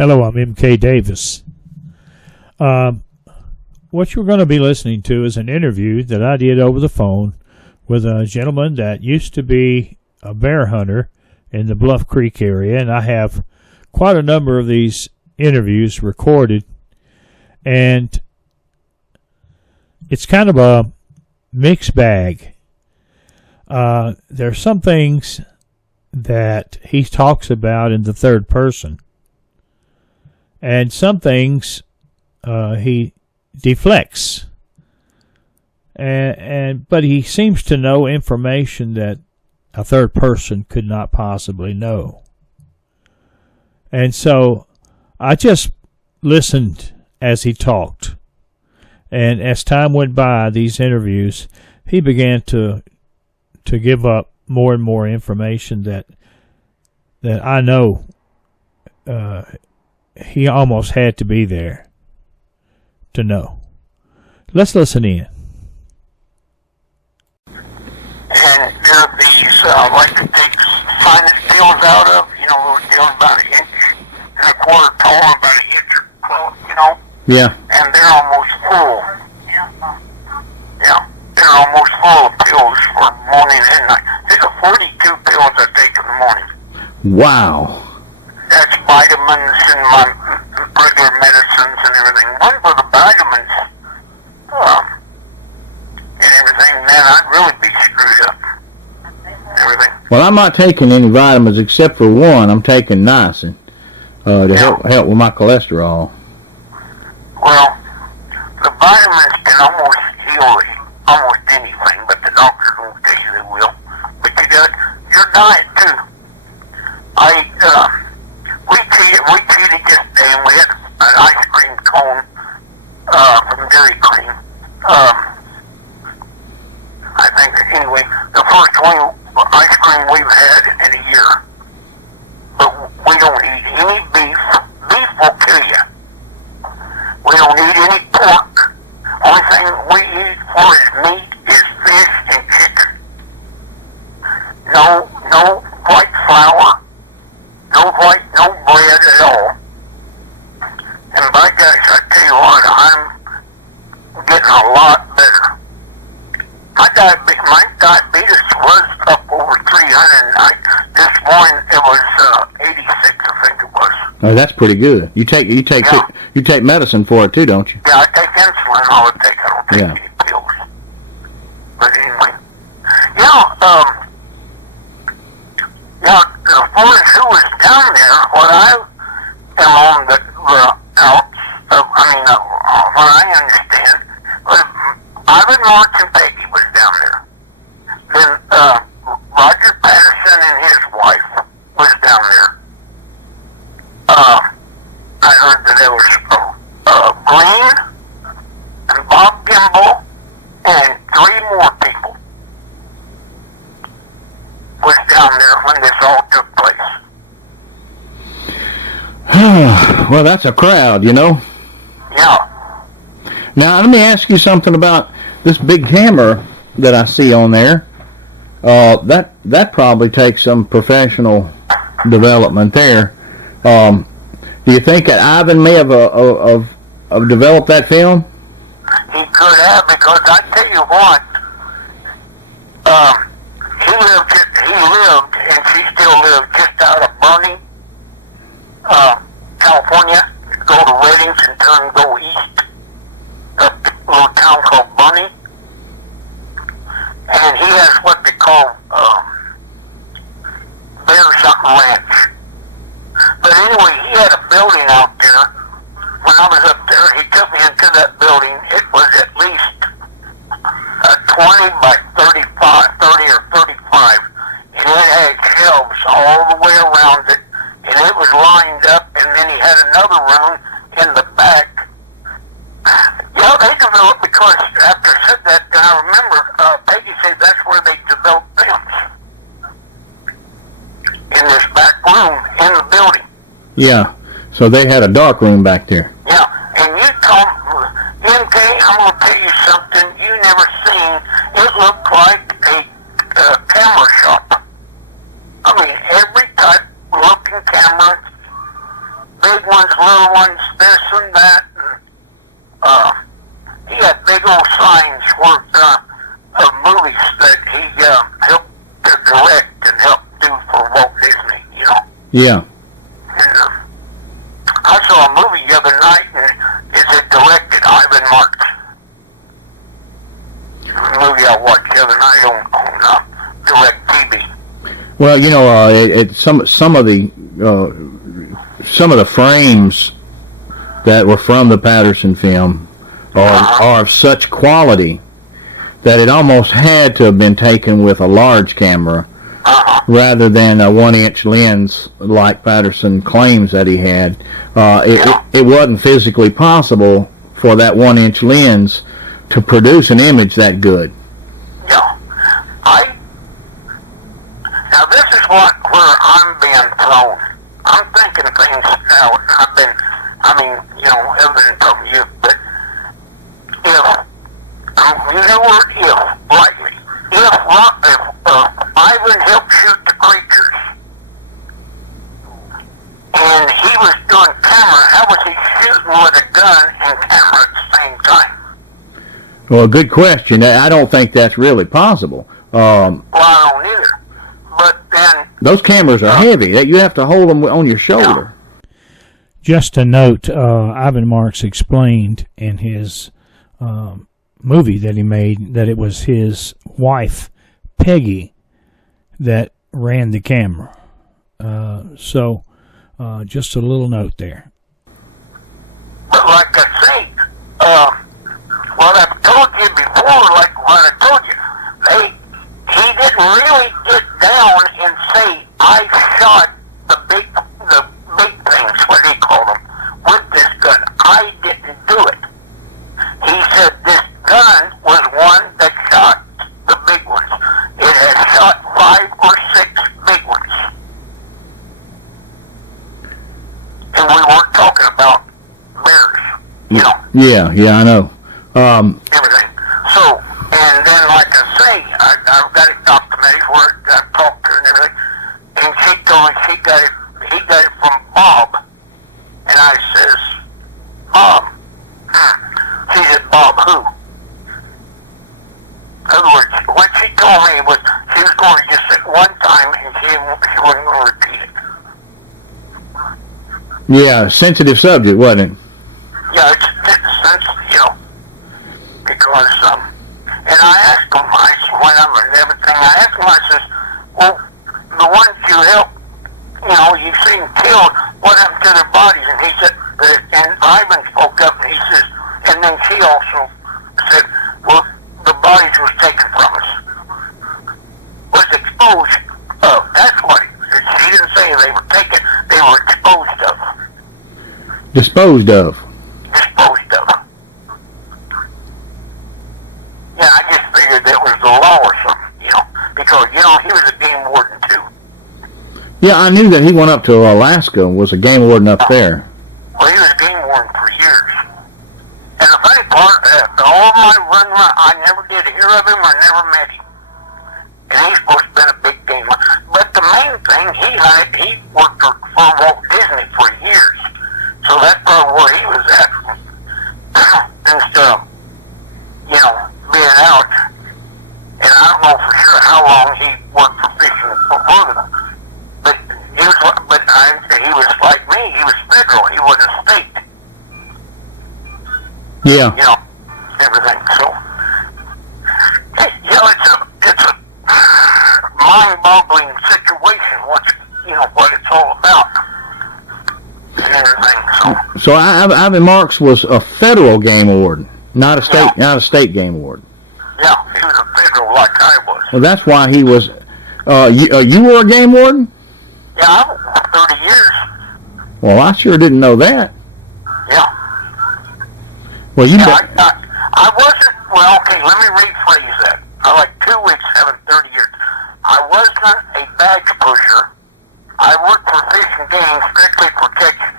Hello, I'm M.K. Davis. What you're going to be listening to is an interview that I did over the phone with a gentleman that used to be a bear hunter in the Bluff Creek area, and I have quite a number of these interviews recorded, and it's kind of a mixed bag. There's some things that he talks about in the third person, and some things he deflects, but he seems to know information that a third person could not possibly know. And so I just listened as he talked, and as time went by, these interviews, he began to give up more and more information that I know he almost had to be there to know. Let's listen in. And there are these, like to take sinus deals out of, those deals about an inch and a quarter tall and about an inch close, Yeah. And they're almost full. Yeah, they're almost full of pills for morning and night. There's 42 pills I take in the morning. Wow. That's vitamins and my regular medicines and everything. One for the vitamins and everything, man, I'd really be screwed up. Everything. Well, I'm not taking any vitamins except for one. I'm taking niacin to help with my cholesterol. Well, the vitamins can almost heal almost anything, but the doctors won't tell you they will. But you got your diet too. We cheated yesterday, and we had an ice cream cone from Dairy Cream. I think anyway, the first ice cream we've had in a year. But we don't eat any beef. Beef will kill you. We don't eat any pork. Only thing we eat for is meat, is fish and chicken. No white flour, no bread at all. And by gosh, I tell you what, I'm getting a lot better. My diabetes was up over 300. This morning it was 86, I think it was. Oh, that's pretty good. You take medicine for it too, don't you? Yeah, I take insulin all the time. I don't take any pills. But anyway, as far as who was down there, what I am on the what I understand was Ivan March and Peggy was down there. Then Roger Patterson and his wife was down there. I heard that there was Green and Bob Gimbel and 3 more people was down there when this all took place. Well, that's a crowd, Yeah. Now, let me ask you something about this big hammer that I see on there. That probably takes some professional development there. Do you think that Ivan may have developed that film? He could have, because I tell you what, he lived, and she still lives just out of Bernie, California. Go to Reddings and go east, a little town called Bernie. And he has what they call Bear something ranch. But anyway, he had a building out there. When I was up there, he took me into that building. It was at least 20 by 30 or 35. And it had shelves all the way around it. And it was lined up. And then he had another room in the back. Yeah, they developed, because after I said that, I remember Peggy said that's where they developed films. In this back room in the building. Yeah, so they had a dark room back there. Yeah, and you told MK, I'm going to tell you something you never seen. It looked like a camera shop. I mean, every type looking camera, big big ones, little ones, this and that. And, he had big old signs of movies that he helped to direct and help do for Walt Disney, you know. Yeah. And, I saw a movie the other night, and it directed Ivan Marks. A movie I watched the other night on Direct TV. Well, you know, some of the frames that were from the Patterson film are of such quality that it almost had to have been taken with a large camera rather than a 1-inch lens like Patterson claims that he had. It wasn't physically possible for that 1-inch lens to produce an image that good. Yeah. Now this is where I'm being thrown. I'm thinking things out. You know, everything from you, but if Ivan helped shoot the creatures, and he was doing camera, how was he shooting with a gun and camera at the same time? Well, good question. I don't think that's really possible. Well, I don't either. But then those cameras are heavy. You have to hold them on your shoulder. Just a note, Ivan Marks explained in his movie that he made that it was his wife, Peggy, that ran the camera. So just a little note there. But like I say, what I've told you before, like what I told you, he didn't really get down and say, I shot the big things, what he called them, with this gun. I didn't do it. He said this gun was one that shot the big ones. It had shot 5 or 6 big ones. And we weren't talking about bears, you know. Yeah, I know. Everything. So, and then like I say, I've got it documented where I talked to her and everything, and she told me he got it from Bob. And I says, Bob. She said, Bob who? In other words, what she told me was she was going to just say it one time and she wasn't going to repeat it. Yeah, sensitive subject, wasn't it? Yeah, it's you know, because, and I asked him, when I'm and everything, I asked him, I says, well, the ones you helped, you know, you seen killed, what happened to their bodies? And he said, and Ivan spoke up and he says, and then she also said, well, the bodies was taken from us. Was exposed of. That's what she didn't say they were taken, they were exposed of. Disposed of. Disposed of. Yeah, I just figured that was the law or something, you know, because, you know, he was a game warden too. Yeah, I knew that he went up to Alaska and was a game warden up there. Well, he was a game warden for years. And the funny part, all my run, I never did hear of him or never met him. And he's supposed to have been a big game warden. But the main thing, he worked for Walt Disney for years. So that's probably where he was at. Instead of, you know, being out. And I don't know for sure how long he worked for fishing for Florida. But he was like me. He was federal. He wasn't state. Yeah. You know, everything. So, you know, it's a mind-boggling situation. What it's all about. And everything. So Ivan Marks was a federal game warden, not a state game warden. Yeah, he was a federal like I was. Well, that's why he was. You were a game warden? Yeah, I was 30 years. Well, I sure didn't know that. Yeah. Well, you. Yeah, I wasn't. Well, okay. Let me rephrase that. I like 2 weeks having 30 years. I wasn't a badge pusher. I worked for Fish and Game strictly protection.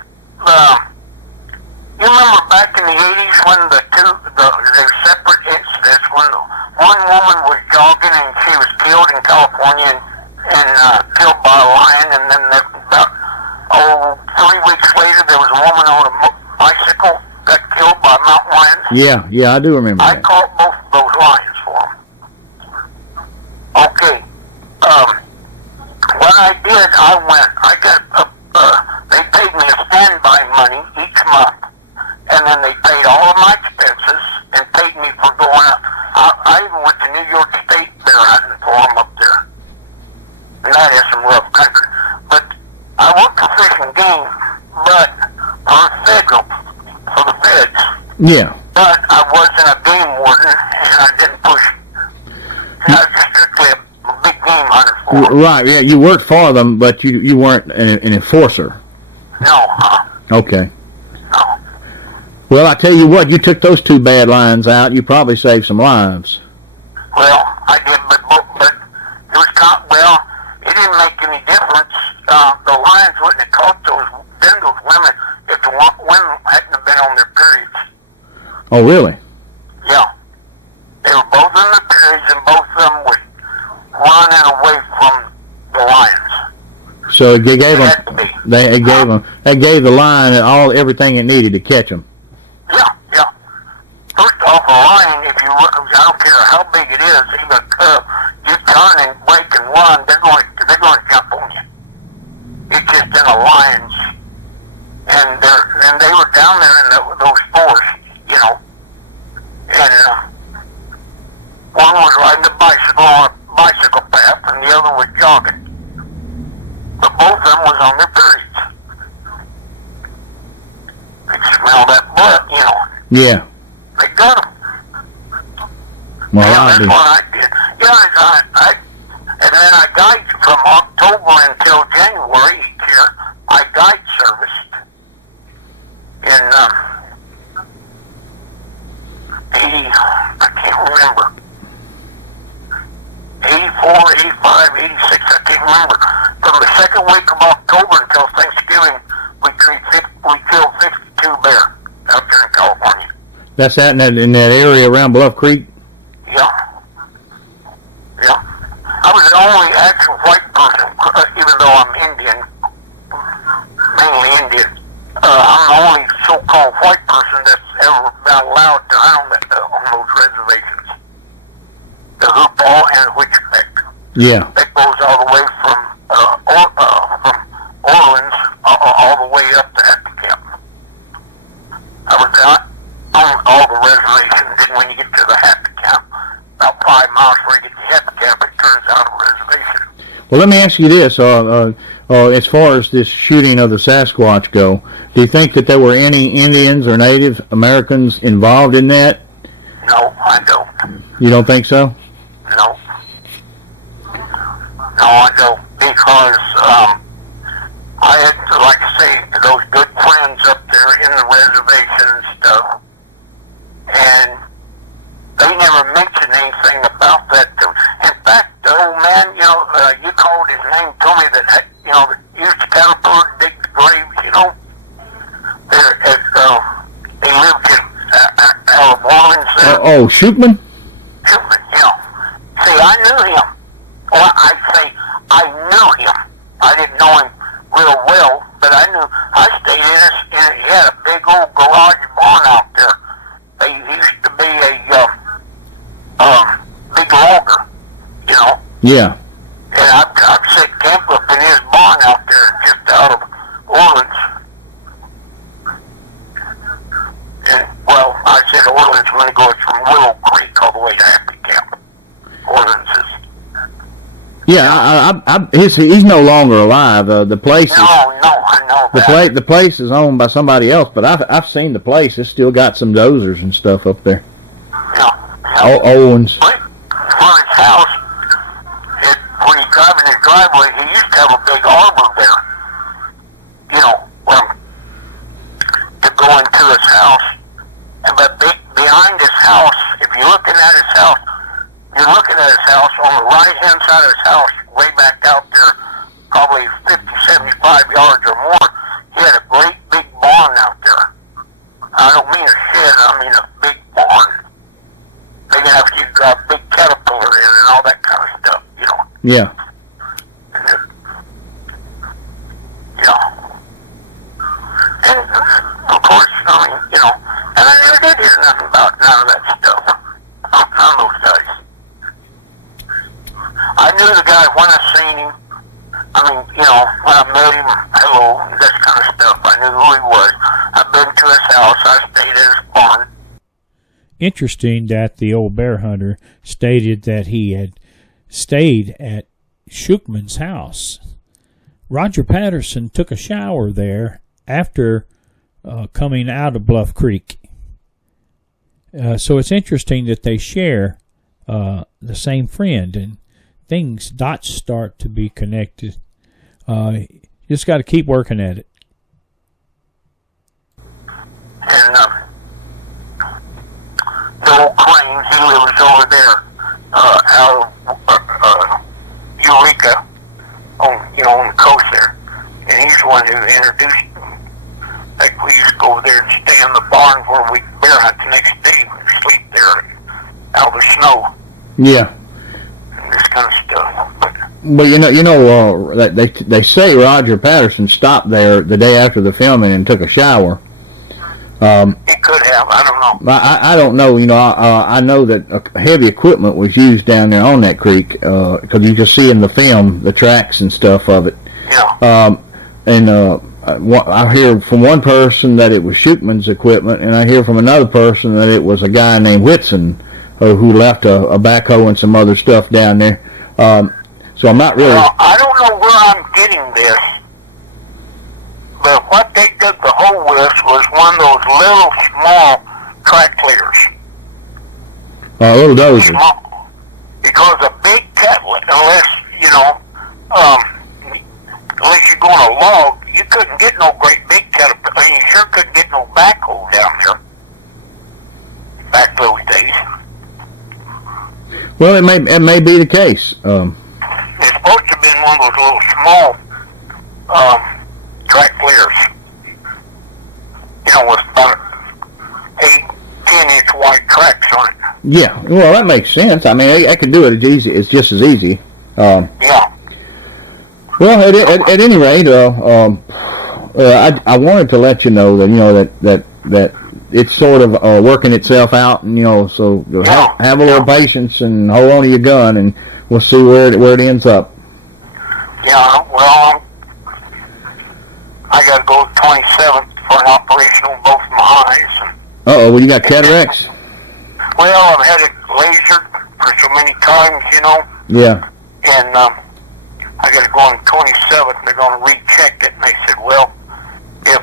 You remember back in the 80s when the separate incidents when one woman was jogging and she was killed in California and killed by a lion, and then about 3 weeks later there was a woman on a bicycle got killed by mountain lions. Yeah, I do remember I that. caught both of those lions for them. Okay. What I did, I got, they paid me a standby money each month, and then they paid all of my expenses and paid me for going out. I even went to New York State bear hunting for them up there. And that is some rough country. But I worked for Fish and Game, but for the feds. Yeah. But I wasn't a game warden, and I didn't push. I was just strictly a big game hunter for them. Right, yeah, you worked for them, but you weren't an enforcer. No, Okay. no. Well, I tell you what, you took those two bad lions out, you probably saved some lives. Well, I did, but it was it didn't make any difference. The lions wouldn't have caught those women if the women hadn't have been on their periods. Oh, really? Yeah. They were both in their periods, and both of them were running away from the lions. So they gave They them, had to be. they gave the lion everything it needed to catch them. Yeah. First off, a lion, if you look, I don't care how big it is, even a cub, you turn and break and run, they're going to jump on you. It's just in the lions, and they were down there in those forests, you know, and one was riding a bicycle on a bicycle path, and the other was jogging. But both of them was on their periods. They smell that blood, you know. Yeah. They got them. Well, Yeah, I that's do. what I did. Yeah, and then I guide from October until January each year. I guide serviced in 80, I can't remember, 84, 85, 86, I can't remember. From the second week of October until Thanksgiving, we killed 52 bear out there in California. That's out in that area around Bluff Creek? Yeah. I was the only actual white person, even though I'm Indian, mainly Indian. I'm the only so-called white person that's ever been allowed to hunt on those reservations. The Hoopall and Witchpeck. Yeah. That goes all the way from Orleans all the way up to Happy Camp. I was out on all the reservations, and when you get to the Happy Camp, about 5 miles before you get to Happy Camp, it turns out a reservation. Well, let me ask you this. As far as this shooting of the Sasquatch go, do you think that there were any Indians or Native Americans involved in that? No, I don't. You don't think so? No. No, I don't. Because I had, like I say, those good friends up there in the reservation and stuff. And they never mentioned anything about that to me. In fact, the old man, you called his name, told me that, that used the caterpillar to dig the graves, They lived in out of Orleans there. Oh, Shootman? See, I knew him. Well, I knew him. I didn't know him real well, but I stayed in he had a big old garage barn out there. They used to be a big logger, Yeah. And I've set camp up in his barn out there just out of Orleans. And, well, I said Orleans when it goes from Willow Creek all the way to Happy Camp. Orleans is... Yeah, he's no longer alive. The place is... No, I know that. The place is owned by somebody else, but I've seen the place. It's still got some dozers and stuff up there. Yeah. Old ones. But for his house, when you drive in his driveway, he used to have a big arbor there. To go into his house. But behind his house, if you're looking at his house, on the right-hand side of his house, way back out there, probably 50, 75 yards or more, he had a great big barn out there. I don't mean a shed, I mean a big barn. Big enough you could drive a big caterpillar in and all that kind of stuff, Yeah. And knew who he was. I've been to his house. I stayed at his barn. Interesting that the old bear hunter stated that he had stayed at Shookman's house. Roger Patterson took a shower there after coming out of Bluff Creek. So it's interesting that they share the same friend, and dots start to be connected. You just got to keep working at it. And the old Crane, he lives over there out of Eureka, on the coast there. And he's the one who introduced me. Like, we used to go over there and stay in the barn where we bear hunt the next day. We'd sleep there out of the snow. Yeah. And this kind of stuff. But they say Roger Patterson stopped there the day after the filming and took a shower. He could have. I don't know. I don't know. I know that heavy equipment was used down there on that creek because you can see in the film the tracks and stuff of it. Yeah. I hear from one person that it was Shookman's equipment, and I hear from another person that it was a guy named Whitson who left a backhoe and some other stuff down there. So I'm not really... Well, I don't know where I'm getting this, but what they dug the hole with was one of those little small track clears. Little dozers. Small. Because a big cattle, unless you're going a log, you couldn't get no great big caterpillar. I mean, you sure couldn't get no backhoe down there. Back those days. Well, it may be the case. It's supposed to have been one of those little small track clears. With about 8-10 inch wide tracks on it. Yeah, well, that makes sense. I mean, I could do it as easy. It's just as easy. Yeah. Well, at any rate, I wanted to let you know that that it's sort of working itself out, and so have a little patience and hold on to your gun, and we'll see where it ends up. Yeah. Well, I got to go 27th for an operation on both my eyes. Well, you got cataracts? Well, I've had it lasered for so many times, Yeah. And I got to go on 27th. They're going to recheck it, and they said, well, if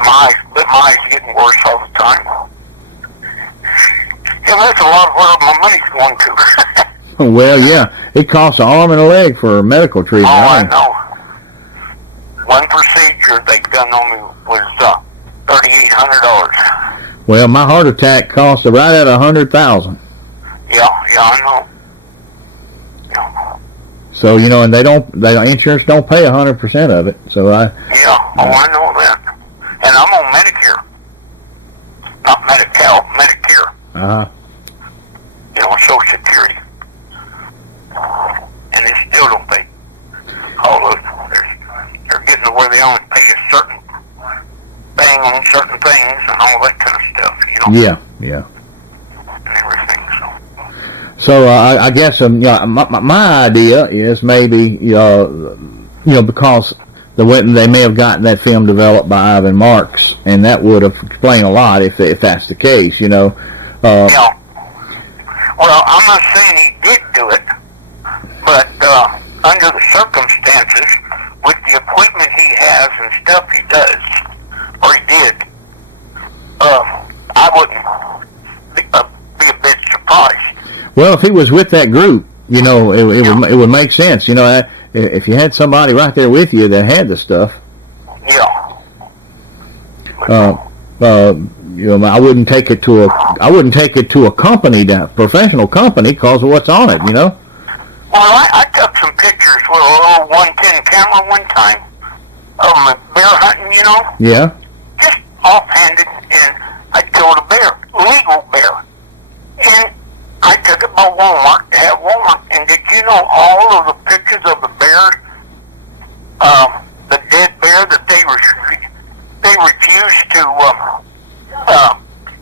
my eyes are getting worse all the time. Yeah, that's a lot of where my money's going to. Well, yeah, it costs an arm and a leg for medical treatment. Oh, I know. One procedure they done on me was $3,800. Well, my heart attack cost right at $100,000. Yeah, I know. Yeah. So and insurance don't pay 100% of it. So I know that. And I'm on Medicare, not Medi-Cal, Medicare. Social Security, and they still don't pay. They're getting to where they only pay a certain thing on certain things and all that kind of stuff. Yeah. And everything. So I guess my idea is maybe because they may have gotten that film developed by Ivan Marks, and that would have explained a lot if that's the case. Yeah. Well, I'm not saying he did do it, but under the circumstances, with the equipment he has and stuff he does, or he did, I wouldn't be a bit surprised. Well, if he was with that group, it would make sense. If you had somebody right there with you that had the stuff. Yeah. I wouldn't take it to a company, professional company, because of what's on it. Well, I took some pictures with a little 110 camera one time of my bear hunting. Yeah. Just offhanded, and I killed a bear, legal bear, and I took it by Walmart to have Walmart. And did you know all of the pictures of the bears, the dead bear that they refused to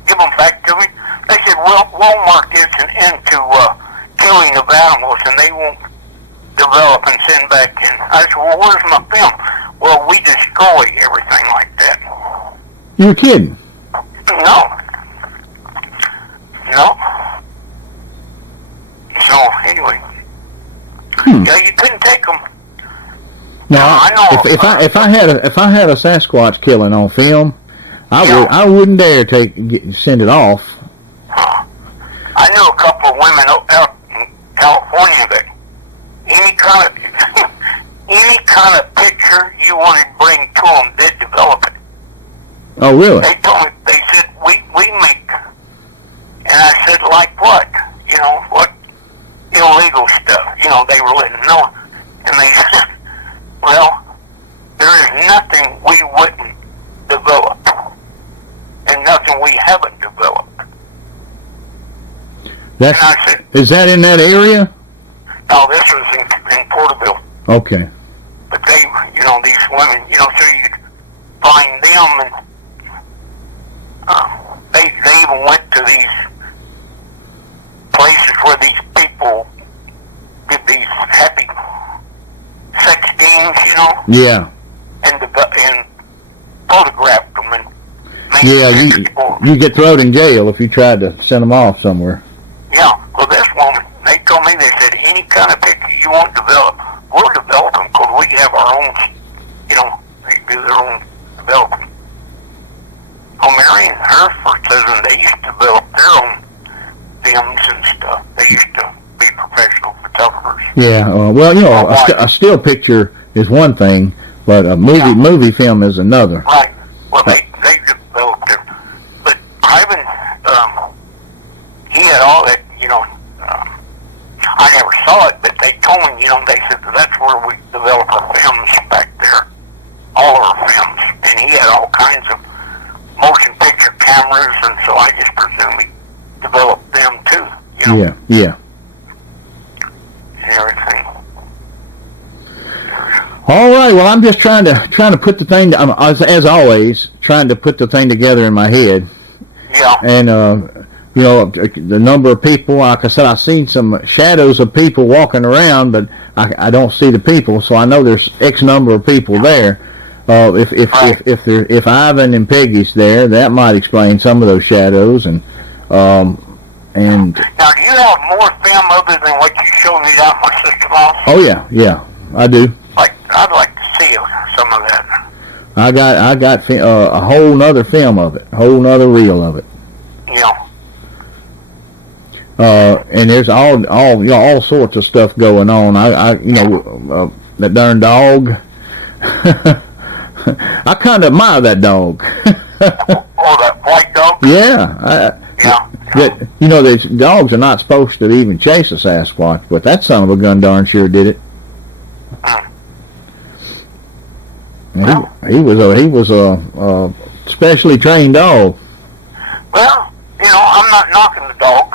give them back to me? They said, well, Walmart isn't into killing of animals, and they won't develop and send back in. I said, well, where's my film? Well, we just You're kidding. No. No. So, anyway. Yeah, you couldn't take them. Now, I know. if I had a Sasquatch killing on film, I wouldn't dare send it off. I knew a couple of women out in California that any kind of picture you wanted to bring to them, they'd develop it. Oh, really? They told me, they said, we make, and I said, like what? You know, what illegal stuff? You know, they were letting know. And they said, well, there is nothing we wouldn't develop, and nothing we haven't developed. Is that in that area? No, this was in Porterville. Okay. But they, you know, these women, you know, so you could find them, and they even went to these places where these people did these happy sex games, you know. Yeah. And photographed them and made Yeah, you get thrown in jail if you tried to send them off somewhere. Yeah, well, this woman, they told me, they said, any kind of picture you want to develop, we'll develop them because we have our own, you know, they do their own development. Oh, Mary and Hereford says when they used to develop their own films and stuff, they used to be professional photographers. Yeah, well, you know, a still picture is one thing, but a movie film is another. Right. Well, they developed it. But Ivan, he had all that, you know, I never saw it, but they told me, you know, they said that's where we develop our films back there, all our films. And he had all kinds of motion picture cameras, and so I just presume he developed them too, you know. Yeah. And everything. All right. Well, I'm just trying to put the thing. As always, trying to put the thing together in my head. Yeah. And you know, the number of people. Like I said, I've seen some shadows of people walking around, but I don't see the people. So I know there's X number of people there. If Ivan and Peggy's there, that might explain some of those shadows. And now, do you have more film other than what you showed me down my sister's house? Oh yeah, I do. I'd like to see some of that. I got a whole nother film of it, a whole nother reel of it. Yeah. And there's all sorts of stuff going on. That darn dog. I kind of admire that dog. That white dog? Yeah. You know, these dogs are not supposed to even chase a Sasquatch, but that son of a gun darn sure did it. He was a specially trained dog. Well, you know, I'm not knocking the dog,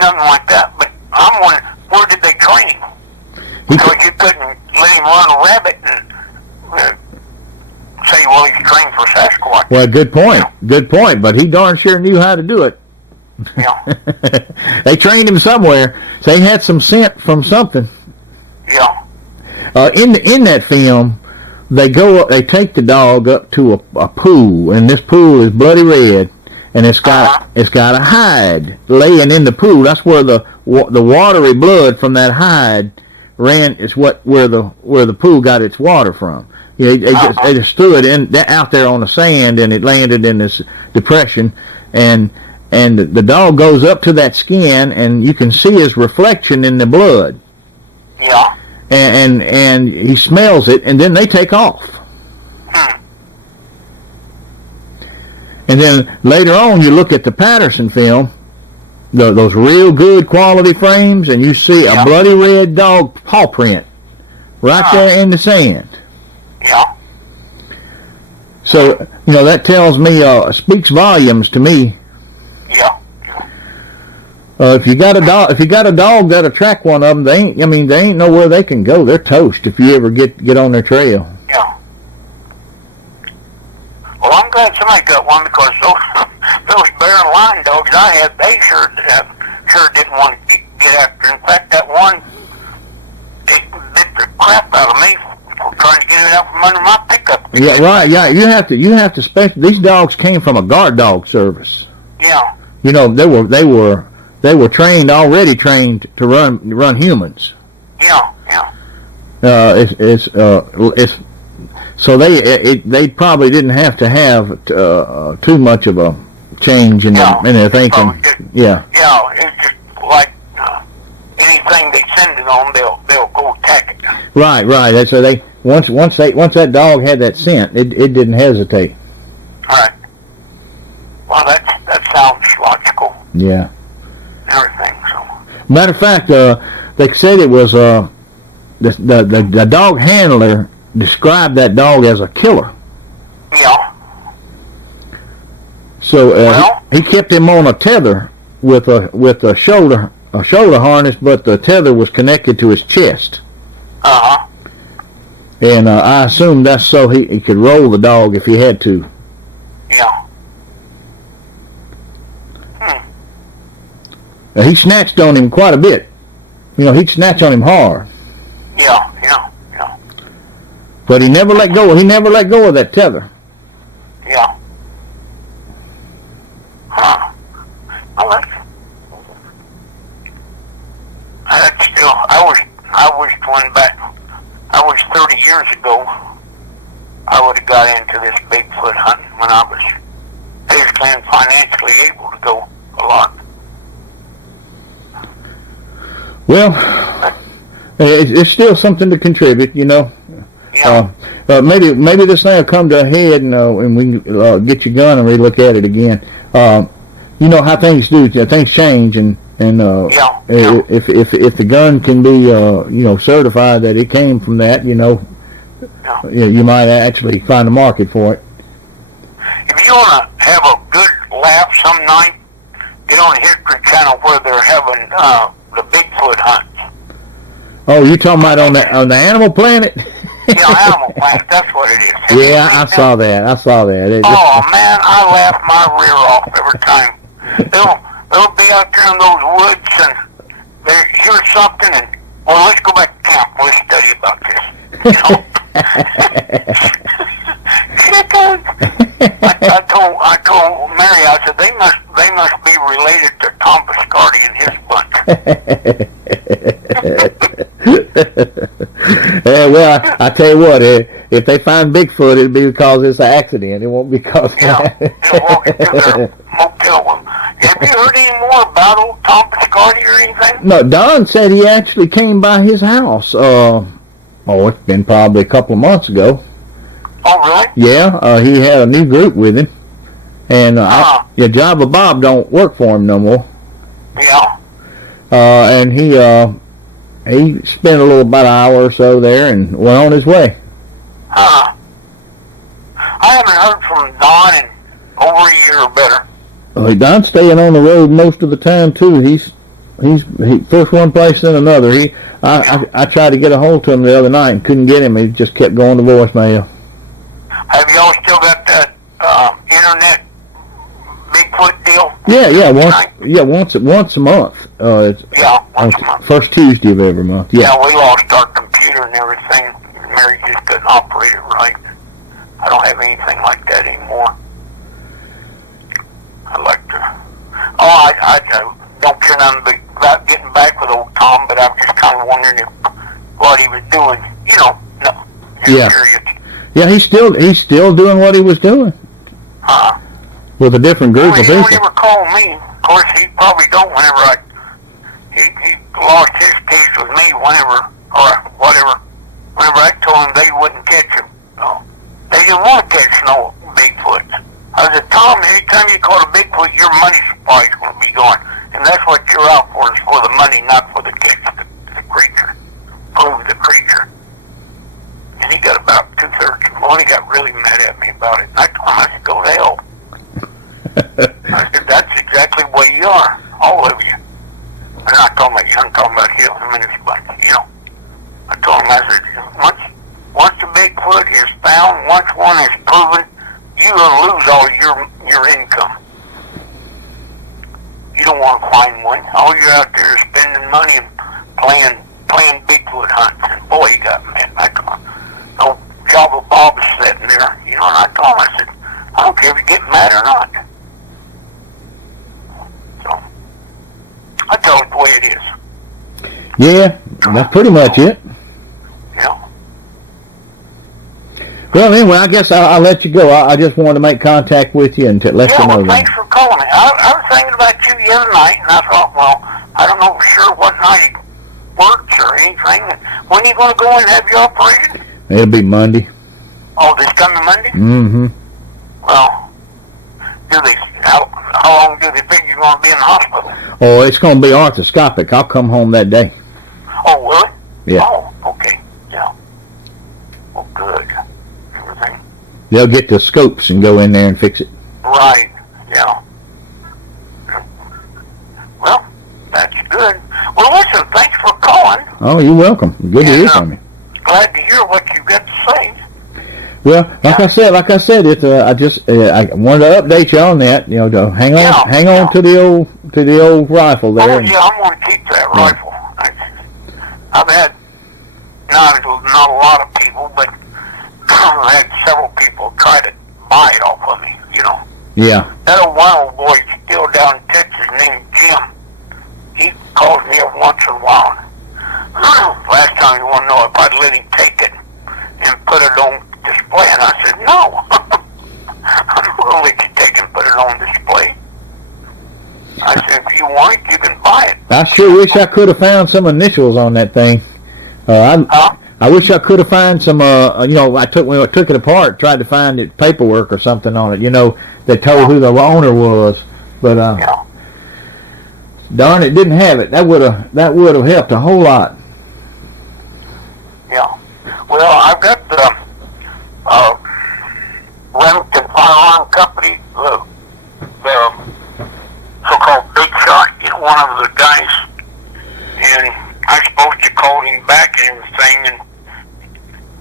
nothing like that, but I'm wondering, where did they train him? Because you couldn't let him run a rabbit and say, well, he's trained for Sasquatch. Well, good point, but he darn sure knew how to do it. Yeah. They trained him somewhere, so he had some scent from something. Yeah. In that film, they take the dog up to a pool, and this pool is bloody red, and it's got a hide laying in the pool. That's where the watery blood from that hide ran. Is where the pool got its water from. You know, they just stood out there on the sand, and it landed in this depression, and the dog goes up to that skin, and you can see his reflection in the blood. Yeah. And he smells it, and then they take off. And then later on, you look at the Patterson film, those real good quality frames, and you see a bloody red dog paw print right there in the sand. Yeah. So, you know, that tells me, speaks volumes to me. Yeah. If you got a dog that'll track one of them, they ain't nowhere they can go. They're toast if you ever get on their trail. Yeah. Well, I'm glad somebody got one, because those bear and lion dogs I had, they sure didn't want to get after. In fact, that one, it bit the crap out of me for trying to get it out from under my pickup Yeah, right. Yeah, you have to special. These dogs came from a guard dog service. Yeah. You know, they were already trained to run humans. Yeah. Yeah. It's so they probably didn't have to have too much of a change in their thinking. Yeah. Yeah. It's just like anything they send it on, they'll go attack it. Right. So they once that dog had that scent, it didn't hesitate. Right. Well, that sounds logical. Yeah. Everything. So. Matter of fact, they said it was the dog handler described that dog as a killer. Yeah. So he kept him on a tether with a shoulder harness, but the tether was connected to his chest. Uh-huh. And I assume that's so he could roll the dog if he had to. Yeah. He snatched on him quite a bit. You know, he'd snatch on him hard. Yeah. But he never let go. He never let go of that tether. Yeah. Huh. Well, that's still, I wished one back, I wish 30 years ago, I would have got into this Bigfoot hunting when I was physically and financially able to go a lot. Well, it's still something to contribute, you know. Yeah. Maybe this thing will come to a head, and we can get your gun and relook at it again. You know how things do. Things change, and if the gun can be certified that it came from that, you might actually find a market for it. If you want to have a good laugh some night, get on the History Channel where they're having the Bigfoot hunts. Oh, you talking about on the Animal Planet? Yeah, Animal Planet. That's what it is. Yeah, I saw that. Man, I laugh my rear off every time. They'll be out there in those woods and they hear something and, well, let's go back to camp. Let's study about this. You know? I told Mary, I said they must be related to Tom Biscardi and his bunch. Well, I tell you what, if they find Bigfoot, it'll be because it's an accident. It won't be because they'll walk into their motel room. Have you heard any more about old Tom Biscardi or anything? No, Don said he actually came by his house. It's been probably a couple of months ago. Oh, really? Yeah, he had a new group with him. And Java Bob don't work for him no more. Yeah. And he spent about an hour or so there and went on his way. I haven't heard from Don in over a year or better. Don's staying on the road most of the time too. He's first one place then another. I tried to get a hold of him the other night and couldn't get him. He just kept going to voicemail. Have y'all still got that internet Bigfoot deal? Yeah. Once a month. Once a month. First Tuesday of every month. Yeah. Yeah, we lost our computer and everything. Mary just couldn't operate it right. I don't have anything like that anymore. I like to. I don't care nothing about getting back with old Tom, but I'm just kind of wondering what he was doing. No. Yeah. Curious. Yeah, he's still doing what he was doing. With a different group of people. He don't ever call me. Of course, he probably don't whenever he lost his case with me whenever I told him they wouldn't catch him. No. They didn't want to catch no Bigfoot. I said, Tom, anytime you caught a Bigfoot, your money supply is going to be gone. And that's what you're out for, is for the money, not for the catch the creature. Prove the creature. And he got about 2/3 of the money, got really mad at me about it. I told him, I said, go to hell. I said, that's exactly the way you are, all of you. I'm not talking about you, I'm talking about him and his bunch, I told him, I said, once the Bigfoot is found, once one is proven, you're going to lose all your income. You don't want to find one. All you're out there is spending money and playing Bigfoot hunts. And boy, he got mad. I told him, Java Bob is sitting there. And I told him, I said, I don't care if you get mad or not. So, I tell it the way it is. Yeah, that's pretty much it. Yeah. Well, anyway, I guess I'll let you go. I just wanted to make contact with you and to let you know well, thanks for calling me. I was thinking about you the other night, and I thought, well, I don't know for sure what night it works or anything. When are you going to go and have your operation? It'll be Monday. Oh, this coming Monday? Mm-hmm. Well, how long do they think you're going to be in the hospital? Oh, it's going to be arthroscopic. I'll come home that day. Oh, will it? Yeah. Oh, okay. Yeah. Well, good. Everything. They'll get the scopes and go in there and fix it. Right. Yeah. Well, that's good. Well, listen, thanks for calling. Oh, you're welcome. Good to hear from you. Glad to hear what you've got to say. Well, like I said, I wanted to update you on that. You know, to hang on to the old rifle there. Oh yeah, I'm going to keep that rifle. I've had not a lot of people, but I've had several people try to buy it off of me. You know. Yeah. That old wild boy still down in Texas named Jim. He calls me every once in a while. Last time you want to know if I'd let him take it and put it on display, and I said no. I don't want to let you take it and put it on display. I said if you want it, you can buy it. I sure wish I could have found some initials on that thing. I wish I could have found some. When I took it apart, tried to find it paperwork or something on it. You know, that told who the owner was. But darn, it didn't have it. That would have helped a whole lot. Yeah. Well, I've got the Remington Firearm Company, the so-called Big Shot. You know, one of the guys, and I'm supposed to call him back and everything, and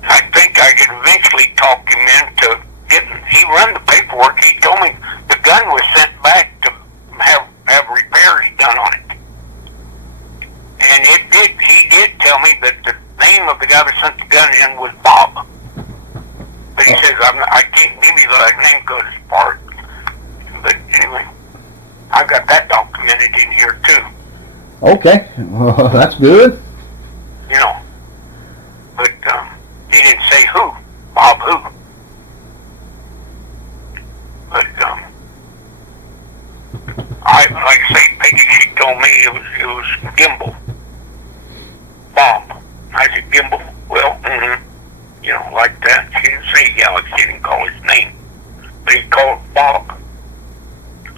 I think I could eventually talk him into getting. He run the paperwork. He told me the gun was sent back to have repairs done on it, and he did tell me that the name of the guy that sent the gun in was Bob. But he says, I can't give you that name because it's part. But anyway, I've got that documented in here too. Okay, well, that's good. You know, but he didn't say who, Bob who. But like I say, Peggy, she told me it was Gimbal. Bob. I said Gimbal. Well, you know, like that. She didn't say Alex. She didn't call his name, but he called Bob.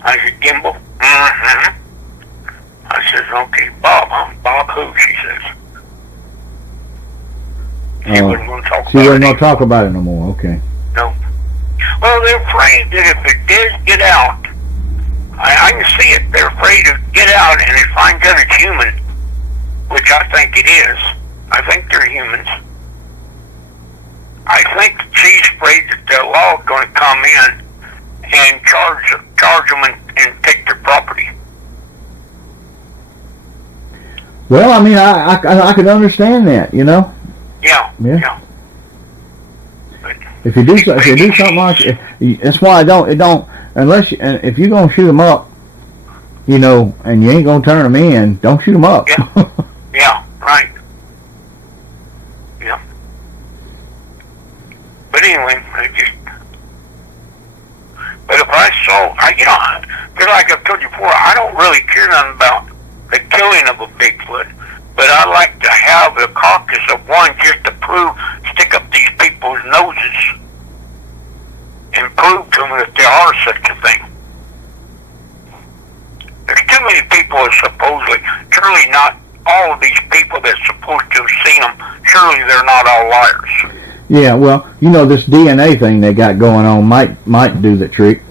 I said Gimbal. I says, okay, Bob. Bob who? She says. She wasn't going to talk about it. She wasn't going to talk about it no more. Okay. No. Well, they're afraid that if it does get out, I can see it. They're afraid to get out and it finds out it's human, which I think it is. I think they're humans. I think she's afraid that the law is going to come in and charge them and take their property. Well, I mean, I could understand that, you know. Yeah. If you do something like it, that's why it don't unless if you're gonna shoot them up, you know, and you ain't gonna turn them in, don't shoot them up. Yeah. Yeah. Right. Yeah. But anyway, but if I saw, you know, like I've told you before, I don't really care nothing about the killing of a Bigfoot, but I like to have the carcass of one just to stick up these people's noses and prove to them that there are such a thing. There's too many people that supposedly, surely not all of these people that's supposed to have seen them, surely they're not all liars. Yeah, well, you know, this DNA thing they got going on might do the trick.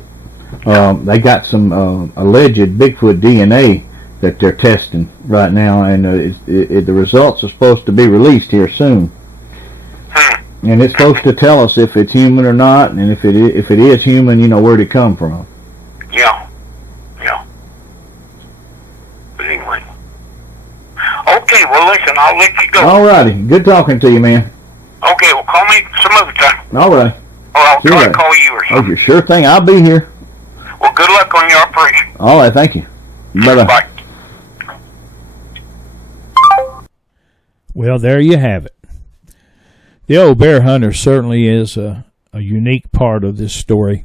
They got some alleged Bigfoot DNA that they're testing right now, and the results are supposed to be released here soon. And it's supposed to tell us if it's human or not, and if it is human, you know, where'd it come from. Yeah. But anyway. Okay, well listen, I'll let you go. Alrighty, good talking to you, man. Okay, well call me some other time. Alright. or I'll Sure. try to call you or something. Okay, sure thing. I'll be here. Well, good luck on your operation. All right, thank you. Bye-bye. Bye. Well, there you have it. The old bear hunter certainly is a unique part of this story.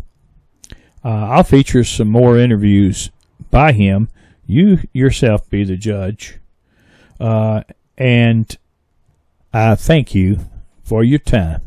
I'll feature some more interviews by him. You yourself be the judge. And I thank you for your time.